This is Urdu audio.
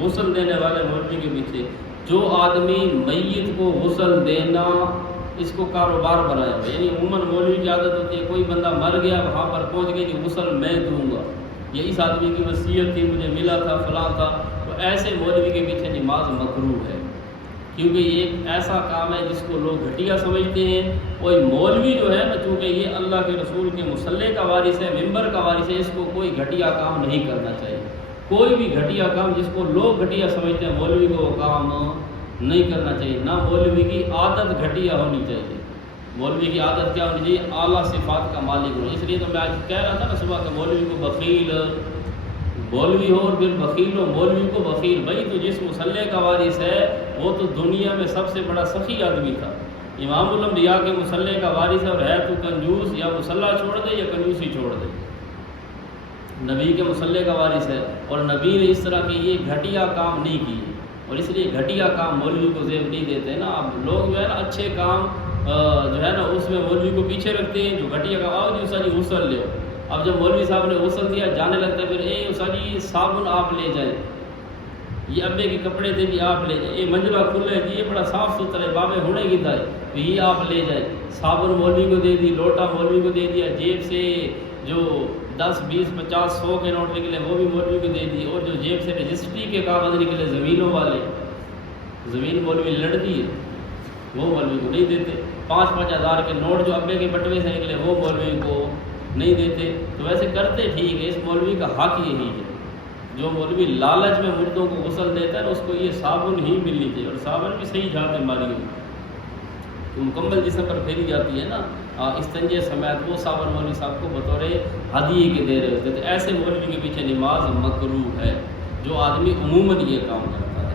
غسل دینے والے مولوی کے پیچھے. جو آدمی میت کو غسل دینا اس کو کاروبار بنایا ہوا، یعنی عموماً مولوی کی عادت ہوتی ہے کوئی بندہ مر گیا وہاں پر پہنچ گئی کہ غسل میں دوں گا، یہ اس آدمی کی وصیت تھی مجھے ملا تھا فلاں تھا، تو ایسے مولوی کے پیچھے نماز مکروہ ہے، کیونکہ یہ ایک ایسا کام ہے جس کو لوگ گھٹیا سمجھتے ہیں. کوئی مولوی جو ہے نا، چونکہ یہ اللہ کے رسول کے مصلی کا وارث ہے، ممبر کا وارث ہے، اس کو کوئی گھٹیا کام نہیں کرنا چاہیے. کوئی بھی گھٹیا کام جس کو لوگ گھٹیا سمجھتے ہیں مولوی کو وہ کام نہیں کرنا چاہیے. نہ مولوی کی عادت گھٹیا ہونی چاہیے. مولوی کی عادت کیا ہونی چاہیے؟ اعلیٰ صفات کا مالک ہو. اس لیے تو میں آج کہہ رہا تھا نا صبح کہ مولوی کو بخیل مولوی ہو اور پھر بخیل ہو، مولوی کو بخیل. بھائی تو جس مصلی کا وارث ہے وہ تو دنیا میں سب سے بڑا سخی آدمی تھا، امام الانبیاء کے مصلی کا وارث ہے، اور ہے تو کنجوس، یا مصلی چھوڑ دے یا کنجوسی چھوڑ دے. نبی کے مصلی کا وارث ہے اور نبی نے اس طرح کے یہ گھٹیا کام نہیں کیے، اور اس لیے گھٹیا کام مولوی کو زیب نہیں دیتے نا. اب لوگ جو ہے نا اچھے کام جو ہے نا اس میں مولوی کو پیچھے رکھتے ہیں. جو گھٹیا کام آؤ جی اسا جی غسل لے، اب جب مولوی صاحب نے غسل دیا جانے لگتا ہے پھر اے اسا جی صابن آپ لے جائیں، یہ ابے کے کپڑے تھے جی آپ لے جائیں، یہ منجلا کھلا ہے جی یہ بڑا صاف ستھرا ہے بابے ہونے کی تھا تو یہ آپ لے جائیں. صابن مولوی کو دے دی، لوٹا مولوی کو دے دیا، جیب سے جو 10 20 50 100 کے نوٹ نکلے وہ بھی مولوی کو دے دی، اور جو جیب سے رجسٹری کے کاغذ نکلے زمینوں والے، زمین مولوی لڑ دی ہے وہ مولوی کو نہیں دیتے. 5-5 ہزار کے نوٹ جو ابے کے بٹوے سے نکلے وہ مولوی کو نہیں دیتے. تو ویسے کرتے ٹھیک ہے، اس مولوی کا حق یہی ہے. جو مولوی لالچ میں مردوں کو غسل دیتا ہے اس کو یہ صابن ہی ملنی چاہیے، اور صابن بھی صحیح جھاڑ ماری ہوئی تو مکمل جسم پر پھیری جاتی ہے نا استنجے سمیت، وہ صابن مولوی صاحب کو بطور ہدیے کے دے رہے ہوتے. تو ایسے مولوی کے پیچھے نماز مکروہ ہے جو آدمی عموماً یہ کام کرتا ہے.